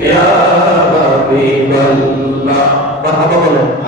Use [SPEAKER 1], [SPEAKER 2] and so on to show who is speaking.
[SPEAKER 1] Ya Habib Allah. Apa boleh?